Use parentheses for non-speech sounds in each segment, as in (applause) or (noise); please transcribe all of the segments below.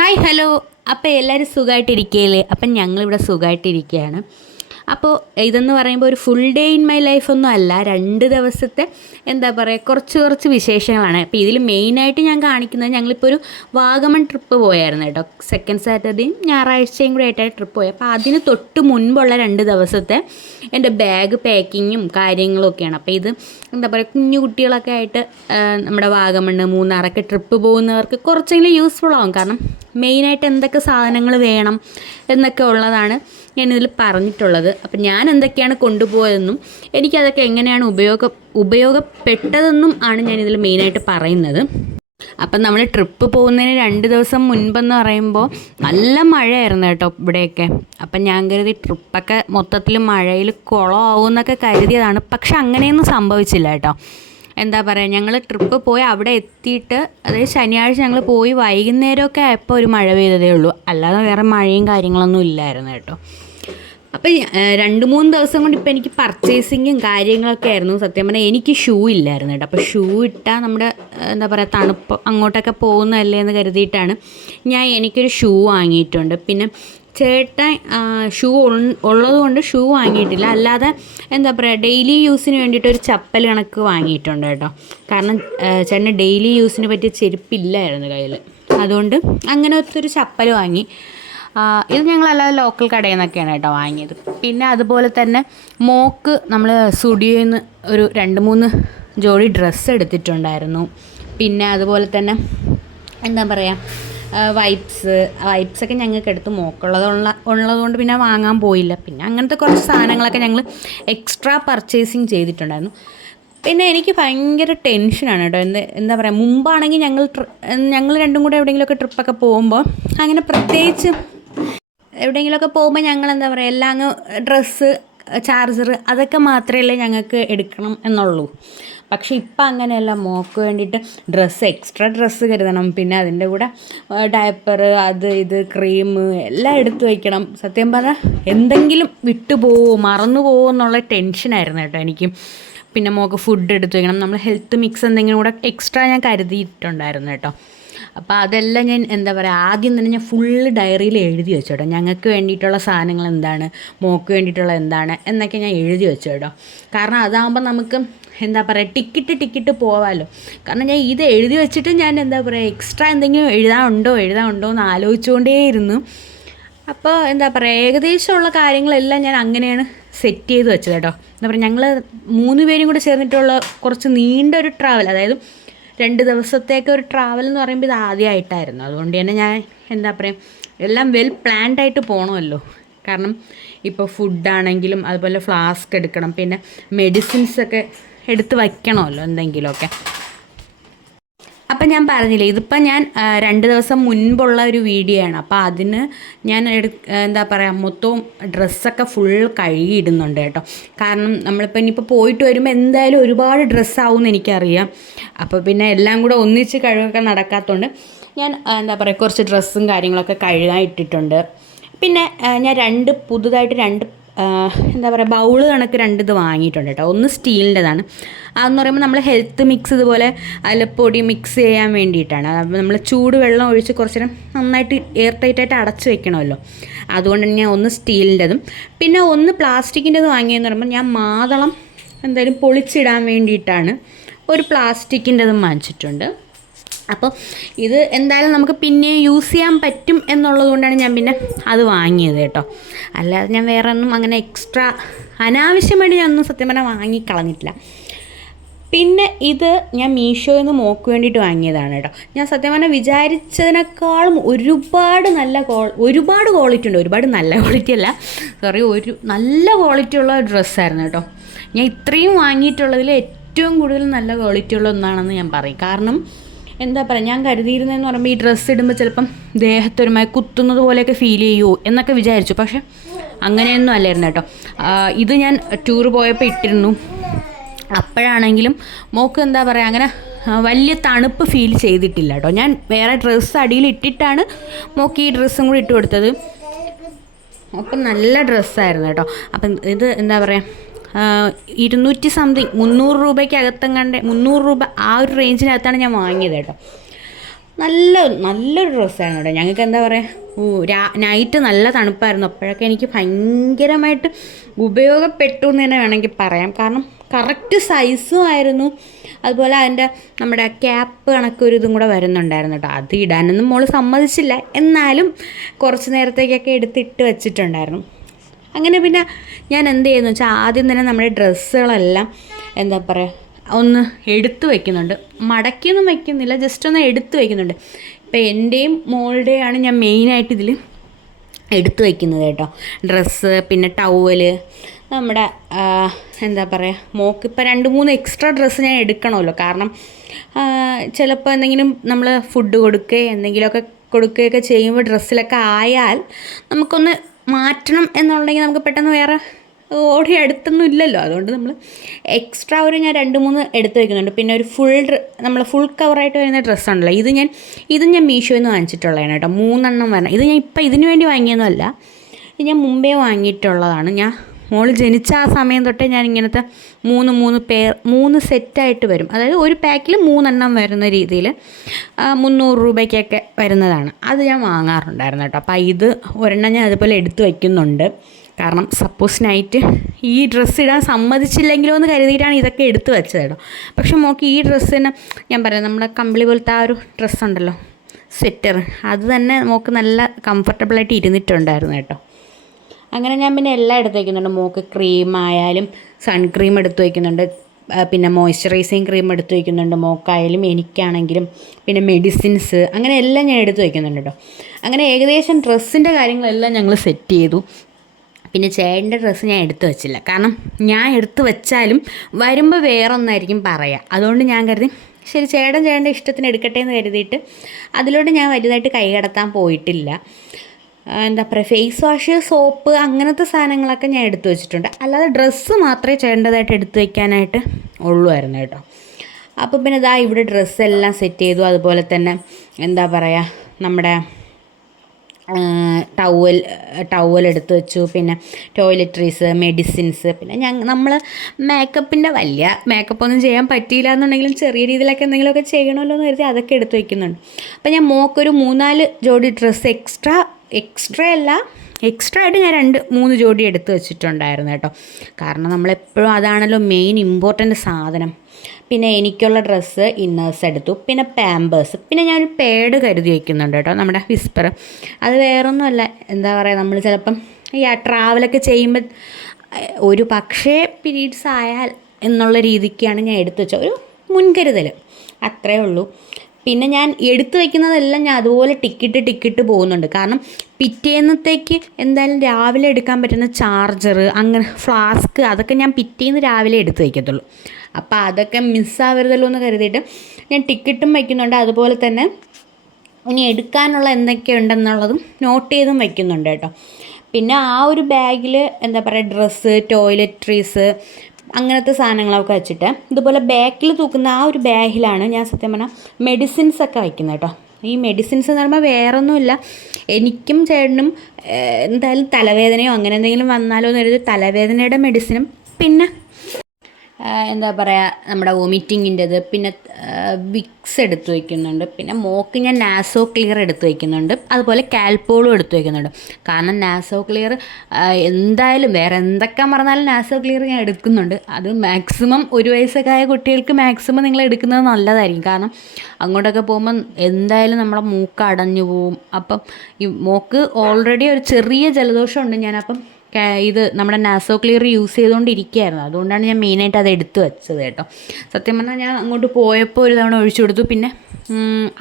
Hi hello. അപ്പോൾ എല്ലാവരും സുഖമായിട്ടിരിക്കുകയല്ലേ അപ്പം ഞങ്ങളിവിടെ സുഖമായിട്ടിരിക്കുകയാണ് അപ്പോൾ ഇതെന്ന് പറയുമ്പോൾ ഒരു full day in my life ഒന്നും അല്ല. രണ്ട് ദിവസത്തെ എന്താ പറയുക കുറച്ച് കുറച്ച് വിശേഷങ്ങളാണ്. അപ്പോൾ ഇതിൽ മെയിനായിട്ട് ഞാൻ കാണിക്കുന്നത് ഞങ്ങളിപ്പോൾ ഒരു വാഗമൺ ട്രിപ്പ് പോയായിരുന്നു കേട്ടോ. സെക്കൻഡ് സാറ്റർഡേയും ഞായറാഴ്ചയും കൂടെ ആയിട്ടാണ് ട്രിപ്പ് പോയത് അപ്പോൾ അതിന് തൊട്ട് മുൻപുള്ള രണ്ട് ദിവസത്തെ എന്റെ ബാഗ് പാക്കിങ്ങും കാര്യങ്ങളൊക്കെയാണ് അപ്പോൾ ഇത് എന്താ പറയുക കുഞ്ഞു കുട്ടികളൊക്കെ ആയിട്ട് നമ്മുടെ വാഗമണ്ണ് മൂന്നാറൊക്കെ ട്രിപ്പ് പോകുന്നവർക്ക് കുറച്ചെങ്കിലും യൂസ്ഫുൾ ആവും. കാരണം മെയിനായിട്ട് എന്തൊക്കെ സാധനങ്ങൾ വേണം എന്നൊക്കെ ഉള്ളതാണ് ഞാനിതിൽ പറഞ്ഞിട്ടുള്ളത്. അപ്പം ഞാൻ എന്തൊക്കെയാണ് കൊണ്ടുപോയതെന്നും എനിക്കതൊക്കെ എങ്ങനെയാണ് ഉപയോഗ ഉപയോഗപ്പെട്ടതെന്നും ആണ് ഞാനിതിൽ മെയിനായിട്ട് പറയുന്നത്. അപ്പം നമ്മൾ ട്രിപ്പ് പോകുന്നതിന് രണ്ട് ദിവസം മുൻപെന്ന് പറയുമ്പോൾ നല്ല മഴയായിരുന്നു കേട്ടോ ഇവിടെയൊക്കെ. അപ്പം ഞാൻ കരുതി ട്രിപ്പൊക്കെ മൊത്തത്തിൽ മഴയിൽ കുളമാവും എന്നൊക്കെ കരുതിയതാണ്. പക്ഷെ അങ്ങനെയൊന്നും സംഭവിച്ചില്ല കേട്ടോ. എന്താ പറയുക ഞങ്ങൾ ട്രിപ്പ് പോയി അവിടെ എത്തിയിട്ട് അതായത് ശനിയാഴ്ച ഞങ്ങൾ പോയി വൈകുന്നേരമൊക്കെ ആയപ്പോൾ ഒരു മഴ പെയ്തതേ ഉള്ളൂ. അല്ലാതെ വേറെ മഴയും കാര്യങ്ങളൊന്നും ഇല്ലായിരുന്നു കേട്ടോ. അപ്പം രണ്ട് മൂന്ന് ദിവസം കൊണ്ട് ഇപ്പം എനിക്ക് പർച്ചേസിങ്ങും കാര്യങ്ങളൊക്കെ ആയിരുന്നു. സത്യം പറഞ്ഞാൽ എനിക്ക് ഷൂ ഇല്ലായിരുന്നു കേട്ടോ. അപ്പോൾ ഷൂ ഇട്ടാൽ നമ്മുടെ എന്താ പറയുക തണുപ്പ് അങ്ങോട്ടൊക്കെ പോകുന്നതല്ലേ എന്ന് കരുതിയിട്ടാണ് ഞാൻ എനിക്കൊരു ഷൂ വാങ്ങിയിട്ടുണ്ട്. പിന്നെ ചേട്ടൻ ഷൂ ഉള്ളത് കൊണ്ട് ഷൂ വാങ്ങിയിട്ടില്ല. അല്ലാതെ എന്താ പറയുക ഡെയിലി യൂസിന് വേണ്ടിയിട്ട് ഒരു ചപ്പൽ കണക്ക് വാങ്ങിയിട്ടുണ്ട് കേട്ടോ. കാരണം ചേട്ടന് ഡെയിലി യൂസിന് പറ്റിയ ചെരുപ്പില്ലായിരുന്നു കയ്യിൽ അതുകൊണ്ട് അങ്ങനെ ഒരു ചപ്പൽ വാങ്ങി. ഇത് ഞങ്ങളല്ലാതെ ലോക്കൽ കടയിൽ നിന്നൊക്കെയാണ് കേട്ടോ വാങ്ങിയത്. പിന്നെ അതുപോലെ തന്നെ മോക്ക് നമ്മൾ സ്റ്റുഡിയോയിൽ നിന്ന് ഒരു രണ്ട് മൂന്ന് ജോഡി ഡ്രസ്സ് എടുത്തിട്ടുണ്ടായിരുന്നു. പിന്നെ അതുപോലെ തന്നെ എന്താ പറയുക വൈപ്സ് വൈപ്സൊക്കെ ഞങ്ങൾക്ക് എടുത്ത് മോക്കുള്ളതുള്ള ഉള്ളതുകൊണ്ട് പിന്നെ വാങ്ങാൻ പോയില്ല. പിന്നെ അങ്ങനത്തെ കുറച്ച് സാധനങ്ങളൊക്കെ ഞങ്ങൾ എക്സ്ട്രാ പർച്ചേസിങ് ചെയ്തിട്ടുണ്ടായിരുന്നു. പിന്നെ എനിക്ക് ഭയങ്കര ടെൻഷനാണ് കേട്ടോ. എന്ത് എന്താ പറയുക മുമ്പാണെങ്കിൽ ഞങ്ങൾ ഞങ്ങൾ രണ്ടും കൂടെ എവിടെയെങ്കിലുമൊക്കെ ട്രിപ്പൊക്കെ പോകുമ്പോൾ അങ്ങനെ പ്രത്യേകിച്ച് എവിടെയെങ്കിലുമൊക്കെ പോകുമ്പോൾ ഞങ്ങൾ എന്താ പറയുക എല്ലാം അങ്ങ് ഡ്രസ്സ് ചാർജർ അതൊക്കെ മാത്രമല്ലേ ഞങ്ങൾക്ക് എടുക്കണം എന്നുള്ളൂ. പക്ഷേ ഇപ്പം അങ്ങനെയല്ല. മോക്ക് വേണ്ടിയിട്ട് ഡ്രസ്സ് എക്സ്ട്രാ ഡ്രസ്സ് കരുതണം. പിന്നെ അതിന്റെ കൂടെ ഡയപ്പർ അത് ഇത് ക്രീം എല്ലാം എടുത്തു വയ്ക്കണം സത്യം പറഞ്ഞാൽ എന്തെങ്കിലും വിട്ടു പോവോ മറന്നു പോവോ എന്നുള്ള ടെൻഷനായിരുന്നു കേട്ടോ എനിക്ക്. പിന്നെ മോക്ക് ഫുഡ് എടുത്തു വയ്ക്കണം നമ്മൾ ഹെൽത്ത് മിക്സ് എന്തെങ്കിലും കൂടെ എക്സ്ട്രാ ഞാൻ കരുതിയിട്ടുണ്ടായിരുന്നു കേട്ടോ. അപ്പോൾ അതെല്ലാം ഞാൻ എന്താ പറയുക ആദ്യം തന്നെ ഞാൻ ഫുള്ള് ഡയറിയിൽ എഴുതി വെച്ചു കേട്ടോ. ഞങ്ങൾക്ക് വേണ്ടിയിട്ടുള്ള സാധനങ്ങൾ എന്താണ് മോക്ക് വേണ്ടിയിട്ടുള്ള എന്താണ് എന്നൊക്കെ ഞാൻ എഴുതി വെച്ചു കേട്ടോ. കാരണം അതാകുമ്പോൾ നമുക്ക് എന്താ പറയുക ടിക്കറ്റ് ടിക്കറ്റ് പോവാമല്ലോ കാരണം ഞാൻ ഇത് എഴുതി വെച്ചിട്ട് ഞാൻ എന്താ പറയുക എക്സ്ട്രാ എന്തെങ്കിലും എഴുതാനുണ്ടോ എഴുതാനുണ്ടോ എന്ന് ആലോചിച്ചുകൊണ്ടേയിരുന്നു. അപ്പോൾ എന്താ പറയുക ഏകദേശമുള്ള കാര്യങ്ങളെല്ലാം ഞാൻ അങ്ങനെയാണ് സെറ്റ് ചെയ്ത് വെച്ചത് കേട്ടോ. എന്താ പറയുക ഞങ്ങൾ മൂന്ന് പേരും കൂടെ ചേർന്നിട്ടുള്ള കുറച്ച് നീണ്ട ഒരു ട്രാവൽ അതായത് രണ്ട് ദിവസത്തേക്ക് ഒരു ട്രാവൽ എന്ന് പറയുമ്പോൾ ഇത് ആദ്യമായിട്ടായിരുന്നു അതുകൊണ്ട് തന്നെ ഞാൻ എന്താ പറയുക എല്ലാം വെൽ പ്ലാൻഡ് ആയിട്ട് പോകണമല്ലോ കാരണം ഇപ്പോൾ ഫുഡാണെങ്കിലും അതുപോലെ ഫ്ലാസ്ക് എടുക്കണം പിന്നെ മെഡിസിൻസ് ഒക്കെ എടുത്ത് വയ്ക്കണമല്ലോ എന്തെങ്കിലുമൊക്കെ. അപ്പം ഞാൻ പറഞ്ഞില്ലേ ഇതിപ്പം ഞാൻ രണ്ട് ദിവസം മുൻപുള്ള ഒരു വീഡിയോ ആണ് അപ്പോൾ അതിന് ഞാൻ എന്താ പറയുക മൊത്തവും ഡ്രസ്സൊക്കെ ഫുൾ കഴുകിയിടുന്നുണ്ട് കേട്ടോ. കാരണം നമ്മളിപ്പോൾ ഇനിയിപ്പോൾ പോയിട്ട് വരുമ്പോൾ എന്തായാലും ഒരുപാട് ഡ്രസ്സാവും എനിക്കറിയാം. അപ്പോൾ പിന്നെ എല്ലാം കൂടെ ഒന്നിച്ച് കഴുകൊക്കെ നടക്കാത്തതുകൊണ്ട് ഞാൻ എന്താ പറയുക കുറച്ച് ഡ്രസ്സും കാര്യങ്ങളൊക്കെ കഴുകാൻ ഇട്ടിട്ടുണ്ട്. പിന്നെ ഞാൻ രണ്ട് പുതുതായിട്ട് രണ്ട് എന്താ പറയുക ബൗൾ കണക്ക് രണ്ട് വാങ്ങിയിട്ടുണ്ട് കേട്ടോ ഒന്ന് സ്റ്റീലിന്റെതാണ്. അതെന്ന് പറയുമ്പോൾ നമ്മൾ ഹെൽത്ത് മിക്സ് ഇതുപോലെ അലപ്പൊടി മിക്സ് ചെയ്യാൻ വേണ്ടിയിട്ടാണ്. നമ്മൾ ചൂട് വെള്ളം ഒഴിച്ച് കുറച്ച് നേരം നന്നായിട്ട് എയർ ടൈറ്റായിട്ട് അടച്ച് വെക്കണമല്ലോ. അതുകൊണ്ട് തന്നെ ഒന്ന് സ്റ്റീലിന്റെതും. പിന്നെ ഒന്ന് പ്ലാസ്റ്റിക്കിന്റെത് വാങ്ങിയെന്ന് പറയുമ്പോൾ ഞാൻ മാതളം എന്തായാലും പൊളിച്ചിടാൻ വേണ്ടിയിട്ടാണ് ഒരു പ്ലാസ്റ്റിക്കിന്റെതും വാങ്ങിച്ചിട്ടുണ്ട്. അപ്പോൾ ഇത് എന്തായാലും നമുക്ക് പിന്നെ യൂസ് ചെയ്യാൻ പറ്റും എന്നുള്ളത് കൊണ്ടാണ് ഞാൻ പിന്നെ അത് വാങ്ങിയത് കേട്ടോ. അല്ലാതെ ഞാൻ വേറെ ഒന്നും അങ്ങനെ എക്സ്ട്രാ അനാവശ്യമായിട്ട് ഞാൻ ഒന്നും സത്യം പറഞ്ഞാൽ വാങ്ങിക്കളഞ്ഞിട്ടില്ല. പിന്നെ ഇത് ഞാൻ മീഷോയിൽ നിന്ന് മോക്ക് വേണ്ടിയിട്ട് വാങ്ങിയതാണ് കേട്ടോ. ഞാൻ സത്യം പറഞ്ഞാൽ വിചാരിച്ചതിനേക്കാളും ഒരുപാട് നല്ല ക്വാ ഒരുപാട് ക്വാളിറ്റി ഉണ്ട്. ഒരുപാട് നല്ല ക്വാളിറ്റി അല്ല. സോറി ഒരു നല്ല ക്വാളിറ്റി ഉള്ള ഡ്രസ്സായിരുന്നു കേട്ടോ. ഞാൻ ഇത്രയും വാങ്ങിയിട്ടുള്ളതിൽ ഏറ്റവും കൂടുതൽ നല്ല ക്വാളിറ്റി ഉള്ള ഒന്നാണെന്ന് ഞാൻ പറയും. കാരണം എന്താ പറയുക ഞാൻ കരുതിയിരുന്നതെന്ന് പറയുമ്പോൾ ഈ ഡ്രസ്സ് ഇടുമ്പോൾ ചിലപ്പം ദേഹത്തൊരുമായി കുത്തുന്നത് പോലെയൊക്കെ ഫീൽ ചെയ്യുമോ എന്നൊക്കെ വിചാരിച്ചു. പക്ഷേ അങ്ങനെയൊന്നും അല്ലായിരുന്നു കേട്ടോ. ഇത് ഞാൻ ടൂർ പോയപ്പോൾ ഇട്ടിരുന്നു. അപ്പോഴാണെങ്കിലും മോക്ക് എന്താ പറയുക അങ്ങനെ വലിയ തണുപ്പ് ഫീൽ ചെയ്തിട്ടില്ല കേട്ടോ. ഞാൻ വേറെ ഡ്രസ്സ് അടിയിൽ ഇട്ടിട്ടാണ് മോക്ക് ഈ ഡ്രസ്സും കൂടി ഇട്ട് കൊടുത്തത്. അപ്പം നല്ല ഡ്രസ്സായിരുന്നു കേട്ടോ. അപ്പം ഇത് എന്താ പറയുക ഇരുന്നൂറ്റി സംതിങ് മുന്നൂറ് രൂപയ്ക്കകത്തും കണ്ട് മുന്നൂറ് രൂപ ആ ഒരു റേഞ്ചിനകത്താണ് ഞാൻ വാങ്ങിയത് കേട്ടോ. നല്ല നല്ലൊരു ഡ്രസ്സായിരുന്നു കേട്ടോ. ഞങ്ങൾക്ക് എന്താ പറയുക ഓ രാ നൈറ്റ് നല്ല തണുപ്പായിരുന്നു. അപ്പോഴൊക്കെ എനിക്ക് ഭയങ്കരമായിട്ട് ഉപയോഗപ്പെട്ടു എന്ന് തന്നെ വേണമെങ്കിൽ പറയാം. കാരണം കറക്റ്റ് സൈസും ആയിരുന്നു. അതുപോലെ അതിന്റെ നമ്മുടെ ക്യാപ്പ് കണക്കൊരു ഇതും കൂടെ വരുന്നുണ്ടായിരുന്നു കേട്ടോ. അത് ഇടാനൊന്നും മോൾ സമ്മതിച്ചില്ല. എന്നാലും കുറച്ച് നേരത്തേക്കൊക്കെ എടുത്തിട്ട് വെച്ചിട്ടുണ്ടായിരുന്നു. അങ്ങനെ പിന്നെ ഞാൻ എന്ത് ചെയ്യുന്നു വെച്ചാൽ ആദ്യം തന്നെ നമ്മുടെ ഡ്രസ്സുകളെല്ലാം എന്താ പറയുക ഒന്ന് എടുത്തു വയ്ക്കുന്നുണ്ട് മടക്കിയൊന്നും വയ്ക്കുന്നില്ല ജസ്റ്റ് ഒന്ന് എടുത്തു വയ്ക്കുന്നുണ്ട് ഇപ്പം എന്റെയും മോളുടെയാണ് ഞാൻ മെയിനായിട്ട് ഇതിൽ എടുത്തു വയ്ക്കുന്നത് കേട്ടോ. ഡ്രസ്സ് പിന്നെ ടവൽ നമ്മുടെ എന്താ പറയുക മോക്ക് ഇപ്പോൾ രണ്ട് മൂന്ന് എക്സ്ട്രാ ഡ്രസ്സ് ഞാൻ എടുക്കണമല്ലോ. കാരണം ചിലപ്പോൾ എന്തെങ്കിലും നമ്മൾ ഫുഡ് കൊടുക്കുകയോ എന്തെങ്കിലുമൊക്കെ കൊടുക്കുകയൊക്കെ ചെയ്യുമ്പോൾ ഡ്രസ്സിലൊക്കെ ആയാൽ നമുക്കൊന്ന് മാറ്റണം എന്നുണ്ടെങ്കിൽ നമുക്ക് പെട്ടെന്ന് വേറെ ഓടി അടുത്തൊന്നും ഇല്ലല്ലോ. അതുകൊണ്ട് നമ്മൾ എക്സ്ട്രാ ഒരു ഞാൻ രണ്ട് മൂന്ന് എടുത്ത് വയ്ക്കുന്നുണ്ട് പിന്നെ ഒരു ഫുൾ നമ്മൾ ഫുൾ കവറായിട്ട് വരുന്ന ഡ്രസ്സ് ഉണ്ടല്ലോ. ഇത് ഞാൻ ഇത് ഞാൻ മീഷോയിൽ നിന്ന് വാങ്ങിച്ചിട്ടുള്ളതാണ് കേട്ടോ. മൂന്നെണ്ണം വരണം. ഇത് ഞാൻ ഇപ്പം ഇതിനു വേണ്ടി വാങ്ങിയതൊന്നുമല്ല ഇത് ഞാൻ മുമ്പേ വാങ്ങിയിട്ടുള്ളതാണ്. ഞാൻ മോൾ ജനിച്ച ആ സമയം തൊട്ടേ ഞാൻ ഇങ്ങനത്തെ മൂന്ന് മൂന്ന് പേർ മൂന്ന് സെറ്റായിട്ട് വരും. അതായത് ഒരു പാക്കിൽ മൂന്നെണ്ണം വരുന്ന രീതിയിൽ മുന്നൂറ് രൂപയ്ക്കൊക്കെ വരുന്നതാണ്. അത് ഞാൻ വാങ്ങാറുണ്ടായിരുന്നു കേട്ടോ. അപ്പോൾ ഇത് ഒരെണ്ണം ഞാൻ അതുപോലെ എടുത്തു വയ്ക്കുന്നുണ്ട് കാരണം സപ്പോസ് നൈറ്റ് ഈ ഡ്രസ്സ് ഇടാൻ സമ്മതിച്ചില്ലെങ്കിലോ എന്ന് കരുതിയിട്ടാണ് ഇതൊക്കെ എടുത്തു വെച്ചത് കേട്ടോ. പക്ഷെ മോക്ക് ഈ ഡ്രസ്സിന് ഞാൻ പറയാം നമ്മുടെ കമ്പിളി പോലത്തെ ആ ഒരു ഡ്രസ്സുണ്ടല്ലോ സ്വെറ്റർ അത് തന്നെ മോക്ക് നല്ല കംഫർട്ടബിളായിട്ട് ഇരുന്നിട്ടുണ്ടായിരുന്നു കേട്ടോ. അങ്ങനെ ഞാൻ പിന്നെ എല്ലാം എടുത്ത് വയ്ക്കുന്നുണ്ട് മോക്ക് ക്രീം ആയാലും സൺക്രീം എടുത്ത് വയ്ക്കുന്നുണ്ട് പിന്നെ മോയ്സ്ചറൈസിങ് ക്രീം എടുത്ത് വയ്ക്കുന്നുണ്ട് മോക്കായാലും എനിക്കാണെങ്കിലും. പിന്നെ മെഡിസിൻസ് അങ്ങനെ എല്ലാം ഞാൻ എടുത്ത് വയ്ക്കുന്നുണ്ട് കേട്ടോ അങ്ങനെ ഏകദേശം ഡ്രസ്സിന്റെ കാര്യങ്ങളെല്ലാം ഞങ്ങൾ സെറ്റ് ചെയ്തു. പിന്നെ ചേട്ടന്റെ ഡ്രസ്സ് ഞാൻ എടുത്തു വച്ചില്ല. കാരണം ഞാൻ എടുത്തു വെച്ചാലും വരുമ്പോൾ വേറെ ഒന്നായിരിക്കും പറയുക അതുകൊണ്ട് ഞാൻ കരുതി ശരി ചേട്ടൻ ചേട്ടന്റെ ഇഷ്ടത്തിന് എടുക്കട്ടെ എന്ന് കരുതിയിട്ട് അതിലോട്ട് ഞാൻ വലുതായിട്ട് കൈ കടത്താൻ പോയിട്ടില്ല. എന്താ പറയുക ഫേസ് വാഷ് സോപ്പ് അങ്ങനത്തെ സാധനങ്ങളൊക്കെ ഞാൻ എടുത്തു വെച്ചിട്ടുണ്ട്. അല്ലാതെ ഡ്രസ്സ് മാത്രമേ ചെയ്യേണ്ടതായിട്ട് എടുത്തു വയ്ക്കാനായിട്ട് ഉള്ളുമായിരുന്നു കേട്ടോ. അപ്പോൾ പിന്നെ ഇതാ ഇവിടെ ഡ്രസ്സെല്ലാം സെറ്റ് ചെയ്തു. അതുപോലെ തന്നെ എന്താ പറയുക നമ്മുടെ ടവൽ ടവൽ എടുത്ത് വെച്ചു. പിന്നെ ടോയ്ലറ്ററീസ് മെഡിസിൻസ് പിന്നെ ഞങ്ങൾ നമ്മൾ മേക്കപ്പിന്റെ വലിയ മേക്കപ്പ് ഒന്നും ചെയ്യാൻ പറ്റിയില്ല എന്നുണ്ടെങ്കിലും ചെറിയ രീതിയിലൊക്കെ എന്തെങ്കിലുമൊക്കെ ചെയ്യണമല്ലോ എന്ന് കരുതി അതൊക്കെ എടുത്ത് വയ്ക്കുന്നുണ്ട് അപ്പം ഞാൻ മോക്കൊരു മൂന്നാൽ ജോഡി ഡ്രസ്സ് എക്സ്ട്രാ എക്സ്ട്രാ അല്ല? എക്സ്ട്രാ ആയിട്ട് ഞാൻ രണ്ട് മൂന്ന് ജോഡി എടുത്ത് വെച്ചിട്ടുണ്ടായിരുന്നു കേട്ടോ. കാരണം നമ്മളെപ്പോഴും അതാണല്ലോ മെയിൻ ഇമ്പോർട്ടന്റ് സാധനം. പിന്നെ എനിക്കുള്ള ഡ്രസ്സ് ഇന്നേഴ്സ് എടുത്തു. പിന്നെ പാമ്പേഴ്സ് പിന്നെ ഞാനൊരു പേഡ് കരുതി വയ്ക്കുന്നുണ്ട് കേട്ടോ നമ്മുടെ വിസ്പർ അത് വേറൊന്നുമല്ല. എന്താ പറയുക നമ്മൾ ചിലപ്പം ഈ ട്രാവലൊക്കെ ചെയ്യുമ്പോൾ ഒരു പക്ഷേ പീരീഡ്സ് ആയാൽ എന്നുള്ള രീതിക്കാണ് ഞാൻ എടുത്തു വെച്ചത്. ഒരു മുൻകരുതൽ അത്രേ ഉള്ളൂ. പിന്നെ ഞാൻ എടുത്തു വെക്കുന്നതെല്ലാം ഞാൻ അതുപോലെ ടിക്കിട്ട് ടിക്കിട്ട് പോകുന്നുണ്ട്. കാരണം പിറ്റേന്നത്തേക്ക് എന്തായാലും രാവിലെ എടുക്കാൻ പറ്റുന്ന ചാർജർ അങ്ങനെ ഫ്ലാസ്ക് അതൊക്കെ ഞാൻ പിറ്റേന്ന് രാവിലെ എടുത്തു വയ്ക്കത്തുള്ളൂ അപ്പോൾ അതൊക്കെ മിസ്സാവരുതല്ലോ എന്ന് കരുതിയിട്ട് ഞാൻ ടിക്കറ്റും വയ്ക്കുന്നുണ്ട് അതുപോലെ തന്നെ ഇനി എടുക്കാനുള്ള എന്തൊക്കെ ഉണ്ടെന്നുള്ളതും നോട്ട് ചെയ്തും വയ്ക്കുന്നുണ്ട് കേട്ടോ. പിന്നെ ആ ഒരു ബാഗിൽ എന്താ പറയുക ഡ്രസ്സ് ടോയ്ലറ്ററീസ് അങ്ങനത്തെ സാധനങ്ങളൊക്കെ വെച്ചിട്ട്. ഇതുപോലെ ബാക്കിൽ തൂക്കുന്ന ആ ഒരു ബാഗിലാണ് ഞാൻ സത്യം പറഞ്ഞാൽ മെഡിസിൻസ് ഒക്കെ വയ്ക്കുന്നത് കേട്ടോ ഈ മെഡിസിൻസ് എന്ന് പറയുമ്പോൾ വേറൊന്നുമില്ല. എനിക്കും ചേട്ടനും എന്തായാലും തലവേദനയോ അങ്ങനെ എന്തെങ്കിലും വന്നാലോ എന്നൊരു തലവേദനയുടെ മെഡിസിനും പിന്നെ എന്താ പറയുക നമ്മുടെ വോമിറ്റിങ്ങിന്റെത്. പിന്നെ വിക്സ് എടുത്ത് വയ്ക്കുന്നുണ്ട്. പിന്നെ മോക്ക് ഞാൻ നാസോ ക്ലിയർ എടുത്ത് വയ്ക്കുന്നുണ്ട്. അതുപോലെ കാൽപോളും എടുത്ത് വയ്ക്കുന്നുണ്ട്. കാരണം നാസോ ക്ലിയർ എന്തായാലും വേറെ എന്തൊക്കെ പറഞ്ഞാലും നാസോ ക്ലിയർ ഞാൻ എടുക്കുന്നുണ്ട്. അത് മാക്സിമം ഒരു വയസ്സൊക്കെ കുട്ടികൾക്ക് മാക്സിമം നിങ്ങൾ എടുക്കുന്നത് നല്ലതായിരിക്കും. കാരണം അങ്ങോട്ടൊക്കെ പോകുമ്പം എന്തായാലും നമ്മളെ മൂക്ക് അടഞ്ഞു പോവും. അപ്പം ഈ മോക്ക് ഓൾറെഡി ഒരു ചെറിയ ജലദോഷമുണ്ട് ഞാനപ്പം ഇത് നമ്മുടെ നാസോ ക്ലിയർ യൂസ് ചെയ്തുകൊണ്ടിരിക്കുകയായിരുന്നു അതുകൊണ്ടാണ് ഞാൻ മെയിനായിട്ട് അത് എടുത്തു വെച്ചത് കേട്ടോ. സത്യം പറഞ്ഞാൽ ഞാൻ അങ്ങോട്ട് പോയപ്പോൾ ഒരു തവണ ഒഴിച്ചു കൊടുത്തു. പിന്നെ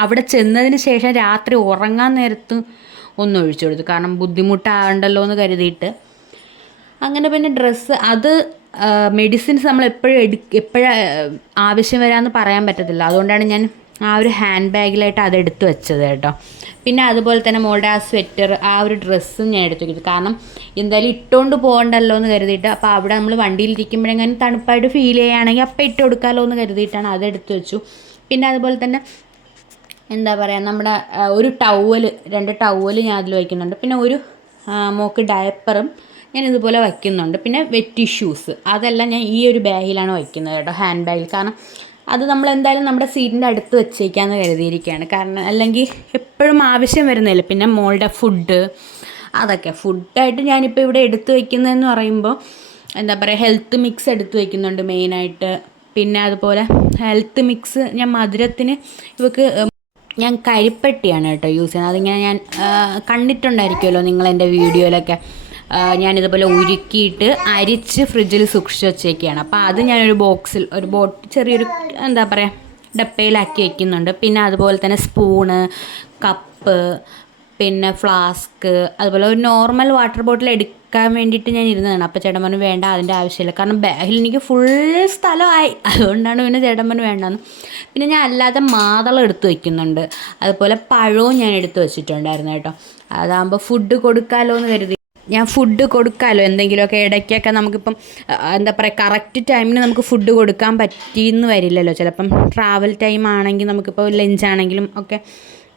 അവിടെ ചെന്നതിന് ശേഷം രാത്രി ഉറങ്ങാൻ നേരത്ത് ഒന്ന് ഒഴിച്ചു കൊടുത്തു. കാരണം ബുദ്ധിമുട്ടാകണ്ടല്ലോ എന്ന് കരുതിയിട്ട്. അങ്ങനെ പിന്നെ ഡ്രസ്സ് അത് മെഡിസിൻസ് നമ്മൾ എപ്പോഴും എടു എപ്പോഴാണ് ആവശ്യം വരാമെന്ന് പറയാൻ പറ്റത്തില്ല. അതുകൊണ്ടാണ് ഞാൻ ആ ഒരു ഹാൻഡ് ബാഗിലായിട്ട് അത് എടുത്തു വെച്ചത് കേട്ടോ. പിന്നെ അതുപോലെ തന്നെ മോളുടെ ആ സ്വെറ്റർ ആ ഒരു ഡ്രസ്സും ഞാൻ എടുത്തു വെച്ചു കാരണം എന്തായാലും ഇട്ടുകൊണ്ട് പോകണ്ടല്ലോ എന്ന് കരുതിയിട്ട് അപ്പോൾ അവിടെ നമ്മൾ വണ്ടിയിൽ വണ്ടിയിലിരിക്കുമ്പോഴെങ്ങനെ തണുപ്പായിട്ട് ഫീൽ ചെയ്യുകയാണെങ്കിൽ അപ്പം ഇട്ട് കൊടുക്കാമല്ലോ എന്ന് കരുതിയിട്ടാണ് അത് എടുത്തു വെച്ചു. പിന്നെ അതുപോലെ തന്നെ എന്താ പറയുക നമ്മുടെ ഒരു ടവൽ രണ്ട് ടവൽ ഞാൻ അതിൽ വയ്ക്കുന്നുണ്ട് പിന്നെ ഒരു മോക്ക് ഡയപ്പറും ഞാൻ ഇതുപോലെ വയ്ക്കുന്നുണ്ട് പിന്നെ വെറ്റ് ടിഷ്യൂസ് അതെല്ലാം ഞാൻ ഈ ഒരു ബാഗിലാണ് വയ്ക്കുന്നത് കേട്ടോ ഹാൻഡ് ബാഗിൽ കാരണം അത് നമ്മൾ എന്തായാലും നമ്മുടെ സീറ്റിന്റെ അടുത്ത് വെച്ചേക്കാന്ന് കരുതിയിരിക്കുകയാണ്. കാരണം അല്ലെങ്കിൽ എപ്പോഴും ആവശ്യം വരുന്നില്ല പിന്നെ മോളുടെ ഫുഡ് അതൊക്കെ. ഫുഡായിട്ട് ഞാനിപ്പോൾ ഇവിടെ എടുത്തു വയ്ക്കുന്നതെന്ന് പറയുമ്പോൾ എന്താ പറയുക ഹെൽത്ത് മിക്സ് എടുത്തു വയ്ക്കുന്നുണ്ട് മെയിനായിട്ട് പിന്നെ അതുപോലെ ഹെൽത്ത് മിക്സ് ഞാൻ മധുരത്തിന് ഇവക്ക് ഞാൻ കരിപ്പെട്ടിയാണ് കേട്ടോ യൂസ് ചെയ്യുന്നത്. അതിങ്ങനെ ഞാൻ കണ്ടിട്ടുണ്ടായിരിക്കുമല്ലോ നിങ്ങൾ എന്റെ വീഡിയോയിലൊക്കെ ഞാനിതുപോലെ ഉരുക്കിയിട്ട് അരിച്ച് ഫ്രിഡ്ജിൽ സൂക്ഷിച്ച് വെച്ചേക്കുകയാണ് അപ്പോൾ അത് ഞാനൊരു ബോക്സിൽ ഒരു ബോട്ട് ചെറിയൊരു എന്താ പറയുക ഡപ്പയിലാക്കി വെക്കുന്നുണ്ട്. പിന്നെ അതുപോലെ തന്നെ സ്പൂണ് കപ്പ് പിന്നെ ഫ്ലാസ്ക് അതുപോലെ ഒരു നോർമൽ വാട്ടർ ബോട്ടിൽ എടുക്കാൻ വേണ്ടിയിട്ട് ഞാൻ ഇരുന്നതാണ്. അപ്പോൾ പറഞ്ഞു വേണ്ട അതിന്റെ ആവശ്യമില്ല. കാരണം ബാഗിൽ എനിക്ക് ഫുൾ സ്ഥലമായി. അതുകൊണ്ടാണ് പിന്നെ പറഞ്ഞു വേണ്ടെന്ന്. പിന്നെ ഞാൻ അല്ലാതെ മാതളം എടുത്ത് വയ്ക്കുന്നുണ്ട് അതുപോലെ പഴവും ഞാൻ എടുത്ത് വെച്ചിട്ടുണ്ടായിരുന്നു കേട്ടോ. അതാകുമ്പോൾ ഫുഡ് കൊടുക്കാമല്ലോ എന്ന് കരുതി ഞാൻ ഫുഡ് കൊടുക്കാമല്ലോ എന്തെങ്കിലുമൊക്കെ ഇടയ്ക്കൊക്കെ നമുക്കിപ്പം എന്താ പറയുക കറക്റ്റ് ടൈമിന് നമുക്ക് ഫുഡ് കൊടുക്കാൻ പറ്റിയെന്ന് വരില്ലല്ലോ. ചിലപ്പം ട്രാവൽ ടൈം ആണെങ്കിൽ നമുക്കിപ്പോൾ ലഞ്ച് ആണെങ്കിലും ഒക്കെ.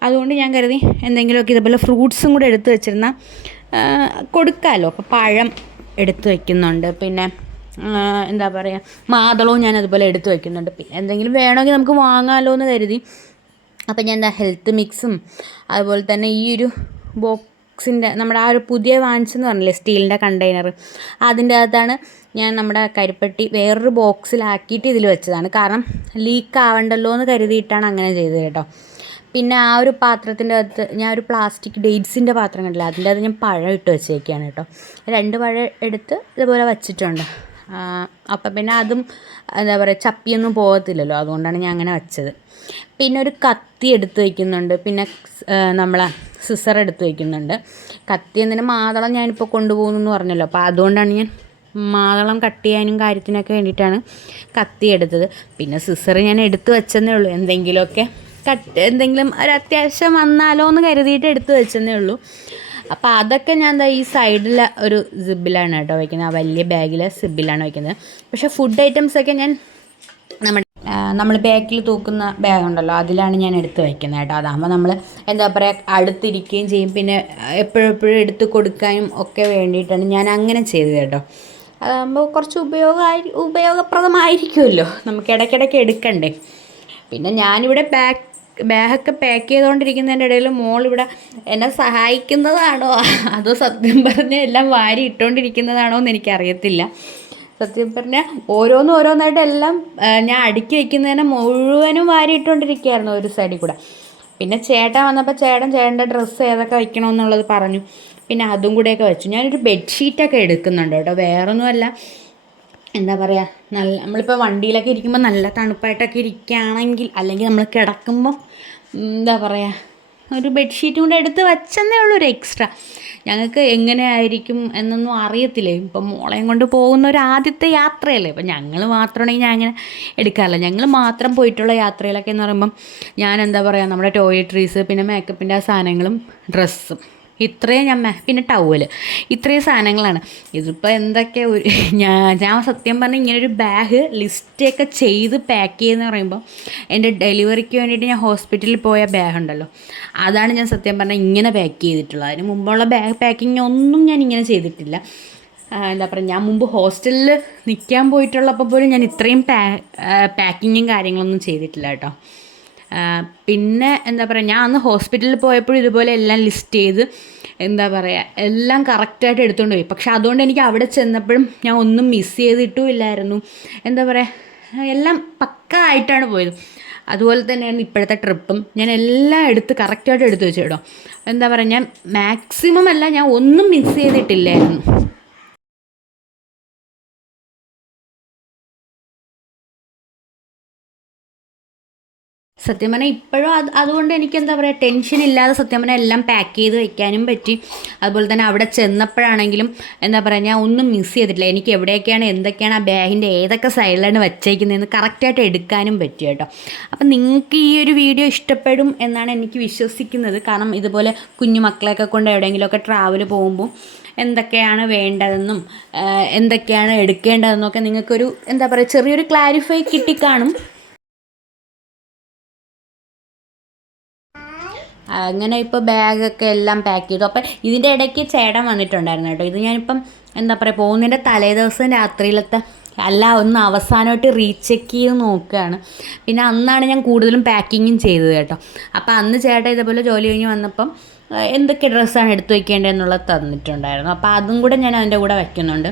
അതുകൊണ്ട് ഞാൻ കരുതി എന്തെങ്കിലുമൊക്കെ ഇതുപോലെ ഫ്രൂട്ട്സും കൂടെ എടുത്തു വെച്ചിരുന്നാൽ കൊടുക്കാമല്ലോ അപ്പോൾ പഴം എടുത്തു വയ്ക്കുന്നുണ്ട് പിന്നെ എന്താ പറയുക മാതളവും ഞാൻ അതുപോലെ എടുത്തു വയ്ക്കുന്നുണ്ട് പിന്നെ എന്തെങ്കിലും വേണമെങ്കിൽ നമുക്ക് വാങ്ങാമല്ലോ എന്ന് കരുതി. അപ്പം ഞാൻ എന്താ ഹെൽത്ത് മിക്സും അതുപോലെ തന്നെ ഈ ഒരു ബോക്സിന്റെ നമ്മുടെ ആ ഒരു പുതിയ വാൻസ് എന്ന് പറഞ്ഞില്ലേ സ്റ്റീലിന്റെ കണ്ടെയ്നർ അതിന്റെ അകത്താണ് ഞാൻ നമ്മുടെ കരിപ്പട്ടി വേറൊരു ബോക്സിലാക്കിയിട്ട് ഇതിൽ വെച്ചതാണ്. കാരണം ലീക്ക് ആവണ്ടല്ലോ എന്ന് കരുതിയിട്ടാണ് അങ്ങനെ ചെയ്തത് കേട്ടോ. പിന്നെ ആ ഒരു പാത്രത്തിന്റെ അകത്ത് ഞാൻ ഒരു പ്ലാസ്റ്റിക് ഡേറ്റ്സിന്റെ പാത്രം കണ്ടില്ല അതിന്റെ അകത്ത് ഞാൻ പഴം ഇട്ട് വെച്ചേക്കാണ് കേട്ടോ. രണ്ട് പഴം എടുത്ത് ഇതുപോലെ വച്ചിട്ടുണ്ട്. അപ്പം പിന്നെ അതും എന്താ പറയുക ചപ്പിയൊന്നും പോകത്തില്ലല്ലോ. അതുകൊണ്ടാണ് ഞാൻ അങ്ങനെ വെച്ചത്. പിന്നെ ഒരു കത്തി എടുത്ത് വയ്ക്കുന്നുണ്ട് പിന്നെ നമ്മളെ സിസർ എടുത്ത് വയ്ക്കുന്നുണ്ട് കത്തി എന്തിന് മാതളം ഞാനിപ്പോൾ കൊണ്ടുപോകുന്നു പറഞ്ഞല്ലോ. അപ്പോൾ അതുകൊണ്ടാണ് ഞാൻ മാതളം കട്ട് ചെയ്യാനും കാര്യത്തിനൊക്കെ വേണ്ടിയിട്ടാണ് കത്തി എടുത്തത്. പിന്നെ സിസർ ഞാൻ എടുത്ത് വെച്ചെന്നേ ഉള്ളൂ. എന്തെങ്കിലുമൊക്കെ കട്ട് എന്തെങ്കിലും ഒരു അത്യാവശ്യം വന്നാലോ എന്ന് കരുതിയിട്ട് എടുത്ത് വെച്ചെന്നേ ഉള്ളൂ. അപ്പോൾ അതൊക്കെ ഞാൻ എന്താ ഈ സൈഡിലെ ഒരു സിബിലാണ് കേട്ടോ വയ്ക്കുന്നത് ആ വലിയ ബാഗിലെ സിബിലാണ് വയ്ക്കുന്നത് പക്ഷേ ഫുഡ് ഐറ്റംസൊക്കെ ഞാൻ നമ്മുടെ നമ്മൾ ബാക്കിൽ തൂക്കുന്ന ബാഗ് ഉണ്ടല്ലോ അതിലാണ് ഞാൻ എടുത്ത് വയ്ക്കുന്നത് കേട്ടോ. അതാകുമ്പോൾ നമ്മൾ എന്താ പറയുക അടുത്തിരിക്കുകയും ചെയ്യും. പിന്നെ എപ്പോഴെപ്പോഴും എപ്പോഴും എടുത്ത് കൊടുക്കാനും ഒക്കെ വേണ്ടിയിട്ടാണ് ഞാൻ അങ്ങനെ ചെയ്തത് കേട്ടോ. അതാകുമ്പോൾ കുറച്ച് ഉപയോഗമായി ഉപയോഗപ്രദമായിരിക്കുമല്ലോ. നമുക്ക് ഇടയ്ക്കിടയ്ക്ക് എടുക്കണ്ടേ. പിന്നെ ഞാനിവിടെ ബാഗ് ബാഗൊക്കെ പാക്ക് ചെയ്തുകൊണ്ടിരിക്കുന്നതിന്റെ ഇടയിൽ മോൾ ഇവിടെ എന്നെ സഹായിക്കുന്നതാണോ? അതോ സത്യം പറഞ്ഞാൽ എല്ലാം വാരി ഇട്ടുകൊണ്ടിരിക്കുന്നതാണോ എന്ന് എനിക്കറിയത്തില്ല. സത്യം പറഞ്ഞാൽ ഓരോന്ന് ഓരോന്നായിട്ട് എല്ലാം ഞാൻ അടുക്കി വയ്ക്കുന്നതിനെ മുഴുവനും വാരി ഇട്ടുകൊണ്ടിരിക്കുകയായിരുന്നു ഒരു സൈഡിൽ കൂടെ. പിന്നെ ചേട്ടൻ വന്നപ്പോൾ ചേട്ടൻ ചേട്ടന്റെ ഡ്രസ്സ് ഏതൊക്കെ വയ്ക്കണമെന്നുള്ളത് പറഞ്ഞു. പിന്നെ അതും കൂടെയൊക്കെ വെച്ചു. ഞാനൊരു ബെഡ്ഷീറ്റൊക്കെ എടുക്കുന്നുണ്ട് കേട്ടോ. വേറൊന്നുമല്ല. എന്താ പറയുക നല്ല നമ്മളിപ്പോൾ വണ്ടിയിലൊക്കെ ഇരിക്കുമ്പോൾ നല്ല തണുപ്പായിട്ടൊക്കെ ഇരിക്കുകയാണെങ്കിൽ അല്ലെങ്കിൽ നമ്മൾ കിടക്കുമ്പോൾ എന്താ പറയുക ഒരു ബെഡ്ഷീറ്റും കൂടെ എടുത്ത് വച്ചെന്നേ ഉള്ളൂ ഒരു എക്സ്ട്രാ ഞങ്ങൾക്ക് എങ്ങനെ ആയിരിക്കും എന്നൊന്നും അറിയത്തില്ലേ? ഇപ്പം മോളെയും കൊണ്ട് പോകുന്ന ഒരു ആദ്യത്തെ യാത്രയല്ലേ? ഇപ്പം ഞങ്ങൾ മാത്രമാണെങ്കിൽ ഞാൻ അങ്ങനെ എടുക്കാറില്ല. ഞങ്ങൾ മാത്രം പോയിട്ടുള്ള യാത്രയിലൊക്കെ എന്ന് പറയുമ്പം ഞാൻ എന്താ പറയുക നമ്മുടെ ടോയ്ലറ്ററീസ് പിന്നെ മേക്കപ്പിന്റെ ആ സാധനങ്ങളും ഡ്രസ്സും ഇത്രയും ഞാൻ പിന്നെ ടവൽ ഇത്രയും സാധനങ്ങളാണ്. ഇതിപ്പോൾ എന്തൊക്കെ ഒരു (laughs) ഞാൻ ഞാൻ സത്യം പറഞ്ഞാൽ ഇങ്ങനൊരു ബാഗ് ലിസ്റ്റൊക്കെ ചെയ്ത് പാക്ക് ചെയ്യുന്ന പറയുമ്പോൾ എന്റെ ഡെലിവറിക്ക് വേണ്ടിയിട്ട് ഞാൻ ഹോസ്പിറ്റലിൽ പോയ ബാഗ് ഉണ്ടല്ലോ. അതാണ് ഞാൻ സത്യം പറഞ്ഞാൽ ഇങ്ങനെ പാക്ക് ചെയ്തിട്ടുള്ളത്. അതിന് മുമ്പുള്ള ബാഗ് പാക്കിങ് ഒന്നും ഞാൻ ഇങ്ങനെ ചെയ്തിട്ടില്ല. എന്താ പറയുക ഞാൻ മുമ്പ് ഹോസ്റ്റലിൽ നിൽക്കാൻ പോയിട്ടുള്ളപ്പോൾ പോലും ഞാൻ ഇത്രയും പാ പാക്കിങ്ങും കാര്യങ്ങളൊന്നും ചെയ്തിട്ടില്ല കേട്ടോ. പിന്നെ എന്താ പറയുക ഞാൻ അന്ന് ഹോസ്പിറ്റലിൽ പോയപ്പോഴും ഇതുപോലെ എല്ലാം ലിസ്റ്റ് ചെയ്ത് എന്താ പറയുക എല്ലാം കറക്റ്റായിട്ട് എടുത്തുകൊണ്ട് പോയി. പക്ഷെ അതുകൊണ്ട് എനിക്ക് അവിടെ ചെന്നപ്പോഴും ഞാൻ ഒന്നും മിസ് ചെയ്തിട്ടും ഇല്ലായിരുന്നു എന്താ പറയുക എല്ലാം പക്ക ആയിട്ടാണ് പോയത്. അതുപോലെ തന്നെയാണ് ഇപ്പോഴത്തെ ട്രിപ്പും ഞാൻ എല്ലാം എടുത്ത് കറക്റ്റായിട്ട് എടുത്ത് വെച്ചു കേട്ടോ എന്താ പറയുക ഞാൻ മാക്സിമം അല്ല ഞാൻ ഒന്നും മിസ് ചെയ്തിട്ടില്ലായിരുന്നു. സത്യം പറഞ്ഞാൽ ഇപ്പോഴും അത് അതുകൊണ്ട് എനിക്ക് എന്താ പറയുക ടെൻഷൻ ഇല്ലാതെ സത്യം പറഞ്ഞാൽ എല്ലാം പാക്ക് ചെയ്ത് വെക്കാനും പറ്റി. അതുപോലെ തന്നെ അവിടെ ചെന്നപ്പോഴാണെങ്കിലും എന്താ പറയുക ഞാൻ ഒന്നും മിസ് ചെയ്തിട്ടില്ല. എനിക്ക് എവിടെയൊക്കെയാണ് എന്തൊക്കെയാണ് ആ ബാഗിന്റെ ഏതൊക്കെ സൈഡിലാണ് വെച്ചേക്കുന്നതെന്ന് കറക്റ്റായിട്ട് എടുക്കാനും പറ്റി കേട്ടോ. അപ്പം നിങ്ങൾക്ക് ഈ ഒരു വീഡിയോ ഇഷ്ടപ്പെടും എന്നാണ് എനിക്ക് വിശ്വസിക്കുന്നത്. കാരണം ഇതുപോലെ കുഞ്ഞു മക്കളെയൊക്കെ കൊണ്ട് എവിടെയെങ്കിലുമൊക്കെ ട്രാവൽ പോകുമ്പോൾ എന്തൊക്കെയാണ് വേണ്ടതെന്നും എന്തൊക്കെയാണ് എടുക്കേണ്ടതെന്നും ഒക്കെ നിങ്ങൾക്കൊരു എന്താ പറയുക ചെറിയൊരു ക്ലാരിഫൈ കിട്ടിക്കാണും. അങ്ങനെ ഇപ്പോൾ ബാഗൊക്കെ എല്ലാം പാക്ക് ചെയ്തു. അപ്പം ഇതിന്റെ ഇടയ്ക്ക് ചേട്ടൻ വന്നിട്ടുണ്ടായിരുന്നു കേട്ടോ. ഇത് ഞാനിപ്പം എന്താ പറയുക പോകുന്നതിന്റെ തലേ ദിവസം രാത്രിയിലത്തെ അല്ല ഒന്ന് അവസാനമായിട്ട് റീചെക്ക് ചെയ്ത് നോക്കുകയാണ്. പിന്നെ അന്നാണ് ഞാൻ കൂടുതലും പാക്കിങ്ങും ചെയ്തത് കേട്ടോ. അപ്പോൾ അന്ന് ചേട്ടൻ ഇതേപോലെ ജോലി കഴിഞ്ഞ് വന്നപ്പം എന്തൊക്കെ ഡ്രസ്സാണ് എടുത്തു വയ്ക്കേണ്ടതെന്നുള്ളത് തന്നിട്ടുണ്ടായിരുന്നു. അപ്പോൾ അതും കൂടെ ഞാൻ അതിന്റെ കൂടെ വയ്ക്കുന്നുണ്ട്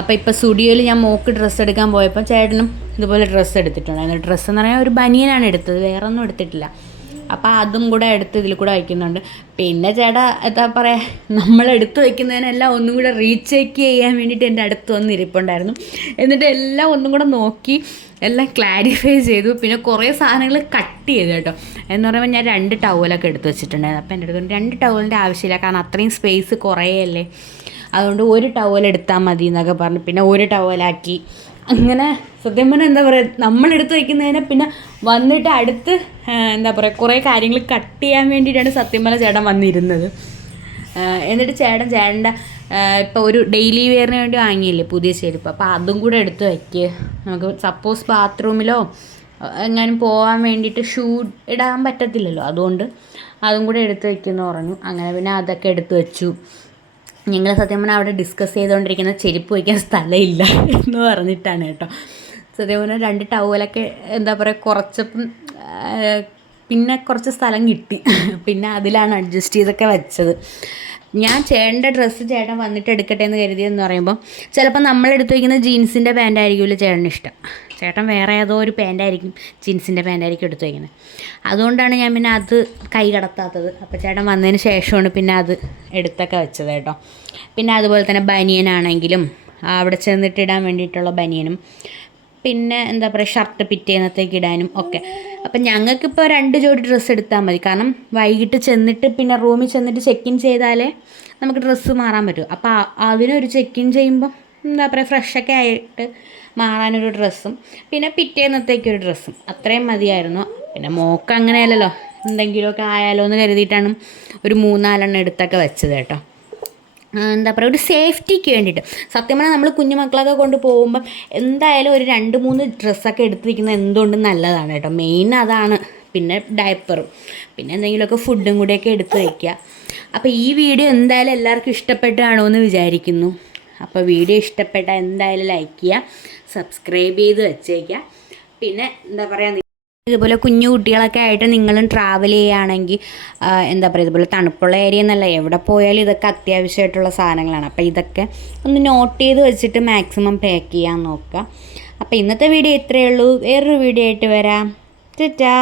അപ്പോൾ ഇപ്പോൾ സ്റ്റുഡിയോയിൽ ഞാൻ മോക്ക് ഡ്രസ്സ് എടുക്കാൻ പോയപ്പോൾ ചേട്ടനും ഇതുപോലെ ഡ്രസ്സ് എടുത്തിട്ടുണ്ടായിരുന്നു. ഡ്രസ്സ് എന്ന് പറഞ്ഞാൽ ഒരു ബനിയനാണ് എടുത്തത്. വേറെ ഒന്നും എടുത്തിട്ടില്ല. അപ്പോൾ അതും കൂടെ എടുത്ത് ഇതിൽ കൂടെ വയ്ക്കുന്നുണ്ട്. പിന്നെ ചേട്ടാ എന്താ പറയുക നമ്മൾ എടുത്ത് വയ്ക്കുന്നതിനെല്ലാം ഒന്നും കൂടെ റീചെക്ക് ചെയ്യാൻ വേണ്ടിയിട്ട് എന്റെ അടുത്ത് വന്ന് ഇരിപ്പുണ്ടായിരുന്നു. എന്നിട്ട് എല്ലാം ഒന്നും കൂടെ നോക്കി എല്ലാം ക്ലാരിഫൈ ചെയ്തു. പിന്നെ കുറേ സാധനങ്ങൾ കട്ട് ചെയ്തു കേട്ടോ. എന്ന് പറയുമ്പോൾ ഞാൻ രണ്ട് ടവലൊക്കെ എടുത്ത് വെച്ചിട്ടുണ്ടായിരുന്നു. അപ്പോൾ എന്റെ അടുത്ത് രണ്ട് ടവലിന്റെ ആവശ്യമില്ല കാരണം അത്രയും സ്പേസ് കുറേ അല്ലേ അതുകൊണ്ട് ഒരു ടവൽ എടുത്താൽ മതി എന്നൊക്കെ പറഞ്ഞു. പിന്നെ ഒരു ടവലാക്കി അങ്ങനെ സത്യം പറഞ്ഞാൽ എന്താ പറയുക നമ്മളെടുത്ത് വയ്ക്കുന്നതിനെ പിന്നെ വന്നിട്ട് അടുത്ത് എന്താ പറയുക കുറേ കാര്യങ്ങൾ കട്ട് ചെയ്യാൻ വേണ്ടിയിട്ടാണ് സത്യം പറഞ്ഞാൽ ചേട്ടൻ വന്നിരുന്നത്. എന്നിട്ട് ചേട്ടൻ ചേട്ടന്റെ ഇപ്പോൾ ഒരു ഡെയിലി വെയറിന് വേണ്ടി വാങ്ങിയില്ലേ പുതിയ ചെരുപ്പ്. അപ്പോൾ അതും കൂടെ എടുത്ത് വയ്ക്കുക നമുക്ക് സപ്പോസ് ബാത്റൂമിലോ എങ്ങാനും പോകാൻ വേണ്ടിയിട്ട് ഷൂ ഇടാൻ പറ്റത്തില്ലല്ലോ. അതുകൊണ്ട് അതും കൂടെ എടുത്ത് വയ്ക്കുമെന്ന് പറഞ്ഞു. അങ്ങനെ പിന്നെ അതൊക്കെ എടുത്ത് വെച്ചു. ഞങ്ങൾ സത്യം പറഞ്ഞാൽ അവിടെ ഡിസ്കസ് ചെയ്തുകൊണ്ടിരിക്കുന്ന ചെരുപ്പ് വയ്ക്കാൻ സ്ഥലമില്ല എന്ന് പറഞ്ഞിട്ടാണ് കേട്ടോ. സത്യം പറഞ്ഞാൽ രണ്ട് ടവലൊക്കെ എന്താ പറയുക കുറച്ചപ്പം പിന്നെ കുറച്ച് സ്ഥലം കിട്ടി. പിന്നെ അതിലാണ് അഡ്ജസ്റ്റ് ചെയ്തൊക്കെ വെച്ചത്. ഞാൻ ചേട്ടന്റെ ഡ്രസ്സ് ചേട്ടൻ വന്നിട്ട് എടുക്കട്ടെ എന്ന് കരുതിയെന്ന് പറയുമ്പോൾ ചിലപ്പോൾ നമ്മളെടുത്ത് വയ്ക്കുന്ന ജീൻസിന്റെ പാന്റ് ആയിരിക്കുമല്ലോ ചേട്ടന് ഇഷ്ടം. ചേട്ടൻ വേറെ ഏതോ ഒരു പാന്റായിരിക്കും ജീൻസിന്റെ പാന്റായിരിക്കും എടുത്തു വയ്ക്കുന്നത് അതുകൊണ്ടാണ് ഞാൻ പിന്നെ അത് കൈ കടത്താത്തത്. അപ്പോൾ ചേട്ടൻ വന്നതിന് ശേഷമാണ് പിന്നെ അത് എടുത്തൊക്കെ വെച്ചത് കേട്ടോ. പിന്നെ അതുപോലെ തന്നെ ബനിയനാണെങ്കിലും അവിടെ ചെന്നിട്ടിടാൻ വേണ്ടിയിട്ടുള്ള ബനിയനും പിന്നെ എന്താ പറയുക ഷർട്ട് പിറ്റേന്നത്തേക്ക് ഇടാനും ഒക്കെ. അപ്പം ഞങ്ങൾക്കിപ്പോൾ രണ്ട് ജോഡി ഡ്രസ്സ് എടുത്താൽ മതി. കാരണം വൈകിട്ട് ചെന്നിട്ട് പിന്നെ റൂമിൽ ചെന്നിട്ട് ചെക്ക് ഇൻ ചെയ്താലേ നമുക്ക് ഡ്രസ്സ് മാറാൻ പറ്റൂ. അപ്പോൾ അതിനൊരു ചെക്ക് ഇൻ ചെയ്യുമ്പോൾ എന്താ പറയുക ഫ്രഷൊക്കെ ആയിട്ട് മാറാനൊരു ഡ്രസ്സും പിന്നെ പിറ്റേന്നത്തേക്ക് ഒരു ഡ്രസ്സും അത്രയും മതിയായിരുന്നു. പിന്നെ മോക്ക് അങ്ങനെയല്ലല്ലോ. എന്തെങ്കിലുമൊക്കെ ആയാലോ എന്ന് കരുതിയിട്ടാണ് ഒരു മൂന്നാലെണ്ണം എടുത്തൊക്കെ വെച്ചത് കേട്ടോ. എന്താ പറയുക ഒരു സേഫ്റ്റിക്ക് വേണ്ടിയിട്ട്. സത്യം പറഞ്ഞാൽ നമ്മൾ കുഞ്ഞുമക്കളൊക്കെ കൊണ്ട് പോകുമ്പം എന്തായാലും ഒരു രണ്ട് മൂന്ന് ഡ്രസ്സൊക്കെ എടുത്ത് വയ്ക്കുന്നത് എന്തുകൊണ്ടും നല്ലതാണ് കേട്ടോ. മെയിൻ അതാണ്. പിന്നെ ഡയപ്പറും പിന്നെ എന്തെങ്കിലുമൊക്കെ ഫുഡും കൂടിയൊക്കെ എടുത്ത് വയ്ക്കുക അപ്പോൾ ഈ വീഡിയോ എന്തായാലും എല്ലാവർക്കും ഇഷ്ടപ്പെട്ടാണോ എന്ന് വിചാരിക്കുന്നു. അപ്പോൾ വീഡിയോ ഇഷ്ടപ്പെട്ടാൽ എന്തായാലും ലൈക്ക് ചെയ്യുക സബ്സ്ക്രൈബ് ചെയ്ത് വെച്ചേക്കുക. പിന്നെ എന്താ പറയുക ഇതുപോലെ കുഞ്ഞു കുട്ടികളൊക്കെ ആയിട്ട് നിങ്ങളും ട്രാവൽ ചെയ്യുകയാണെങ്കിൽ എന്താ പറയുക ഇതുപോലെ തണുപ്പുള്ള ഏരിയ എന്നല്ല എവിടെ പോയാലും ഇതൊക്കെ അത്യാവശ്യമായിട്ടുള്ള സാധനങ്ങളാണ്. അപ്പോൾ ഇതൊക്കെ ഒന്ന് നോട്ട് ചെയ്ത് വെച്ചിട്ട് മാക്സിമം പാക്ക് ചെയ്യാൻ നോക്കുക. അപ്പോൾ ഇന്നത്തെ വീഡിയോ ഇത്രയേ ഉള്ളൂ. വേറൊരു വീഡിയോ ആയിട്ട് വരാം. ടാ